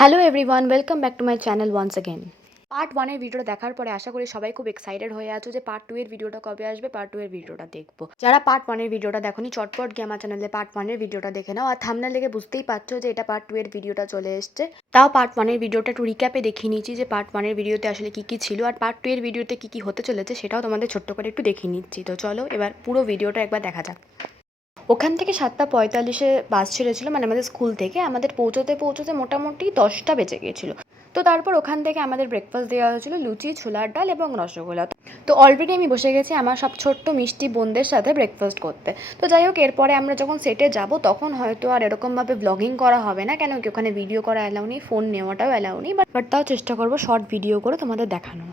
Hello everyone, welcome back to my channel once again. Part 1 এর ভিডিওটা দেখার পরে আশা করি সবাই খুব এক্সাইটেড হয়ে আছো যে পার্ট 2 এর ভিডিওটা কবে আসবে, পার্ট 2 এর ভিডিওটা দেখবো। যারা পার্ট 1 এর ভিডিওটা দেখোনি চটপট গিয়ে আমার চ্যানেলে পার্ট 1 এর ভিডিওটা দেখে নাও। আর থাম্বনেল দেখে বুঝতেই পারছো যে এটা পার্ট 2 এর ভিডিওটা চলে এসছে। তাও পার্ট 1 এর ভিডিওটা একটু রিক্যাপে দেখিয়ে নিচ্ছি যে পার্ট 1 এর ভিডিওতে আসলে কী কী ছিল আর পার্ট 2 এর ভিডিওতে কী কী হতে চলেছে সেটাও তোমাদের ছোট্ট করে একটু দেখিয়ে নিচ্ছি। তো চলো এবার পুরো ভিডিওটা একবার দেখা যাক। ওখান থেকে 7:45-এ বাস ছেড়েছিল, মানে আমাদের স্কুল থেকে। আমাদের পৌঁছতে পৌঁছতে মোটামুটি 10টা বেজে গিয়েছিল। তো তারপর ওখান থেকে আমাদের ব্রেকফাস্ট দেওয়া হয়েছিল লুচি, ছোলার ডাল এবং রসগোল্লা। তো অলরেডি আমি বসে গেছি আমার সব ছোট্ট মিষ্টি বোনদের সাথে ব্রেকফাস্ট করতে। তো যাই হোক, এরপরে আমরা যখন সেটে যাব তখন হয়তো আর এরকমভাবে ব্লগিং করা হবে না, কেন কি ওখানে ভিডিও করা অ্যালাউ নেই, ফোন নেওয়াটাও অ্যালাউ নেই। বাট তাও চেষ্টা করবো শর্ট ভিডিও করে তোমাদের দেখানো।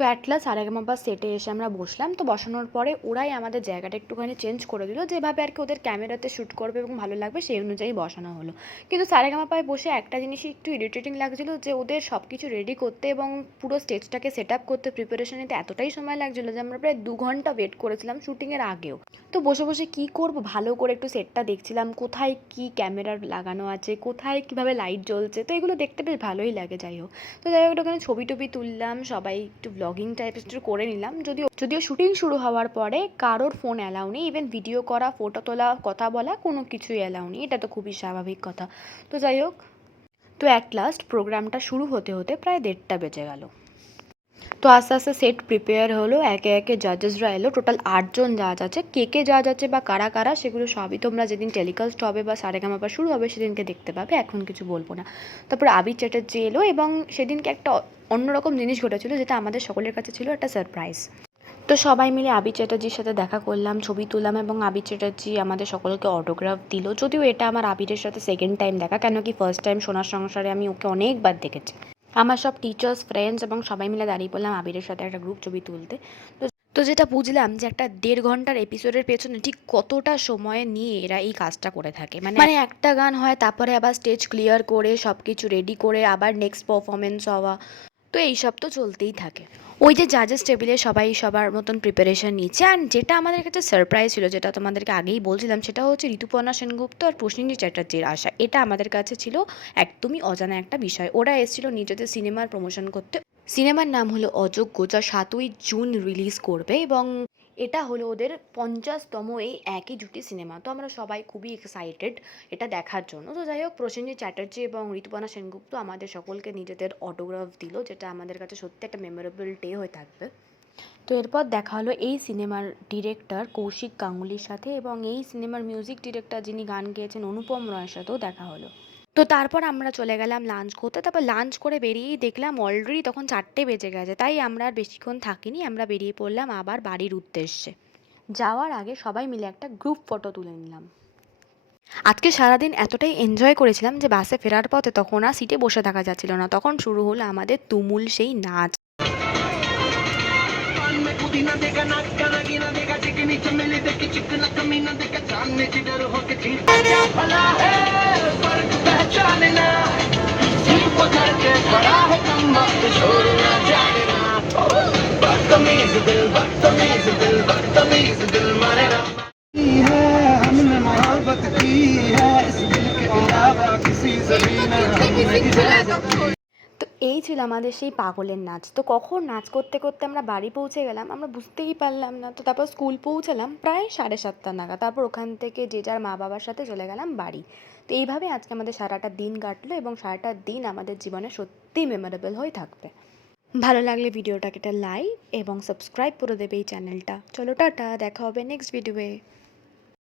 তো অ্যাট লাস্ট সারেগামাপা সেটে এসে আমরা বসলাম। তো বসানোর পরে ওরাই আমাদের জায়গাটা একটুখানি চেঞ্জ করে দিল, যেভাবে আর কি ওদের ক্যামেরাতে শ্যুট করবে এবং ভালো লাগবে সেই অনুযায়ী বসানো হলো। কিন্তু সারেগামাপায় বসে একটা জিনিসই একটু ইরিটেটিং লাগছিলো, যে ওদের সব কিছু রেডি করতে এবং পুরো স্টেজটাকে সেট আপ করতে, প্রিপারেশন নিতে এতটাই সময় লাগছিলো যে আমরা প্রায় 2 ঘন্টা ওয়েট করেছিলাম শ্যুটিংয়ের আগেও। তো বসে বসে কী করব, ভালো করে একটু সেটটা দেখছিলাম, কোথায় কী ক্যামেরার লাগানো আছে, কোথায় কীভাবে লাইট জ্বলছে। তো এগুলো দেখতে বেশ ভালোই লাগে। যাই হোক, তো যাই হোক, ওখানে ছবি টবি তুললাম, সবাই একটু ব্লগিং টাইপের একটু করে নিলাম। যদিও শুটিং শুরু হওয়ার পরে কারোর ফোন অ্যালাউ নেই, ইভেন ভিডিও করা, ফটো তোলা, কথা বলা কোনো কিছুই অ্যালাউ নেই। এটা তো খুবই স্বাভাবিক কথা। তো যাই হোক, তো অ্যাট লাস্ট প্রোগ্রামটা শুরু হতে হতে প্রায় 1:30টা বেজে গেল। তো আস্তে আস্তে সেট প্রিপেয়ার হলো, একে একে জাজেসরা এলো। টোটাল 8জন জাজ আছে। কে কে জাজ আছে বা কারা কারা সেগুলো সবই তোমরা যেদিন টেলিকাস্ট হবে বা সারেগামাপা শুরু হবে সেদিনকে দেখতে পাবে, এখন কিছু বলবো না। তারপরে আবির চ্যাটার্জি এলো এবং সেদিনকে একটা অন্যরকম জিনিস ঘটেছিল, যেটা আমাদের সকলের কাছে ছিল একটা সারপ্রাইজ। তো সবাই মিলে আবির চ্যাটার্জির সাথে দেখা করলাম, ছবি তুললাম এবং আবির চ্যাটার্জি আমাদের সকলকে অটোগ্রাফ দিল। যদিও এটা আমার আবিরের সাথে সেকেন্ড টাইম দেখা, কেন কি ফার্স্ট টাইম সোনার সংসারে আমি ওকে অনেকবার দেখেছি। আমার সব টিচার্স, ফ্রেন্ডস এবং সবাই মিলে দাঁড়িয়ে পড়লাম আবিরের সাথে একটা গ্রুপ ছবি তুলতে। তো তো যেটা বুঝলাম যে একটা 1.5 ঘন্টার এপিসোডের পেছনে ঠিক কতটা সময় নিয়ে এরা এই কাজটা করে থাকে। মানে একটা গান হয়, তারপরে আবার স্টেজ ক্লিয়ার করে সব কিছু রেডি করে আবার নেক্সট পারফরমেন্স হওয়া। তো এইসব তো চলতেই থাকে। ওই যে জাজেস টেবিলে সবাই সবার মতন প্রিপারেশন নিচ্ছে। আর যেটা আমাদের কাছে সারপ্রাইজ ছিল, যেটা তোমাদেরকে আগেই বলছিলাম, সেটা হচ্ছে ঋতুপর্ণা সেনগুপ্ত আর প্রসেনজিৎ চ্যাটার্জির আসা। এটা আমাদের কাছে ছিল একদমই অজানা একটা বিষয়। ওরা এসেছিল নিজেদের সিনেমার প্রমোশন করতে। সিনেমার নাম হলো অযোগ্য, যা 7ই জুন রিলিজ করবে এবং এটা হলো ওদের 50তম এই একই জুটি সিনেমা। তো আমরা সবাই খুবই এক্সাইটেড এটা দেখার জন্য। তো যাই হোক, প্রসেনজিৎ চ্যাটার্জি এবং ঋতুপর্ণা সেনগুপ্ত আমাদের সকলকে নিজেদের অটোগ্রাফ দিল, যেটা আমাদের কাছে সত্যি একটা মেমোরেবল ডে হয়ে থাকবে। তো এরপর দেখা হলো এই সিনেমার ডিরেক্টর কৌশিক গাঙ্গুলির সাথে এবং এই সিনেমার মিউজিক ডিরেক্টর যিনি গান গেয়েছেন অনুপম রয়ের সাথেও দেখা হলো। তো তারপর আমরা চলে গেলাম লাঞ্চ করতে। তারপর লাঞ্চ করে বেরিয়েই দেখলাম অলরেডি তখন 4টে বেজে গেছে। তাই আমরা আর বেশিক্ষণ থাকিনি, আমরা বেরিয়ে পড়লাম আবার বাড়ির উদ্দেশ্যে। যাওয়ার আগে সবাই মিলে একটা গ্রুপ ফটো তুলে নিলাম। আজকে সারাদিন এতটাই এনজয় করেছিলাম যে বাসে ফেরার পথে তখন আর সিটে বসে থাকা যাচ্ছিল না। তখন শুরু হলো আমাদের তুমুল সেই নাচ। তো এই ছিল আমাদের সেই পাগলের নাচ। তো কখন নাচ করতে করতে আমরা বাড়ি পৌঁছে গেলাম আমরা বুঝতেই পারলাম না। তো তারপর স্কুল পৌঁছালাম প্রায় 7:30 নাগাদ। তারপর ওখান থেকে যে যার মা বাবার সাথে চলে গেলাম বাড়ি। তো এইভাবে আজকে আমাদের সারাটা দিন কাটলো এবং সারাটা দিন আমাদের জীবনে সত্যিই মেমোরেবল হয়ে থাকবে। ভালো লাগলে ভিডিওটাকে একটা লাইক এবং সাবস্ক্রাইব করে দেবে এই চ্যানেলটা। চলো টাটা, দেখা হবে নেক্সট ভিডিওয়ে।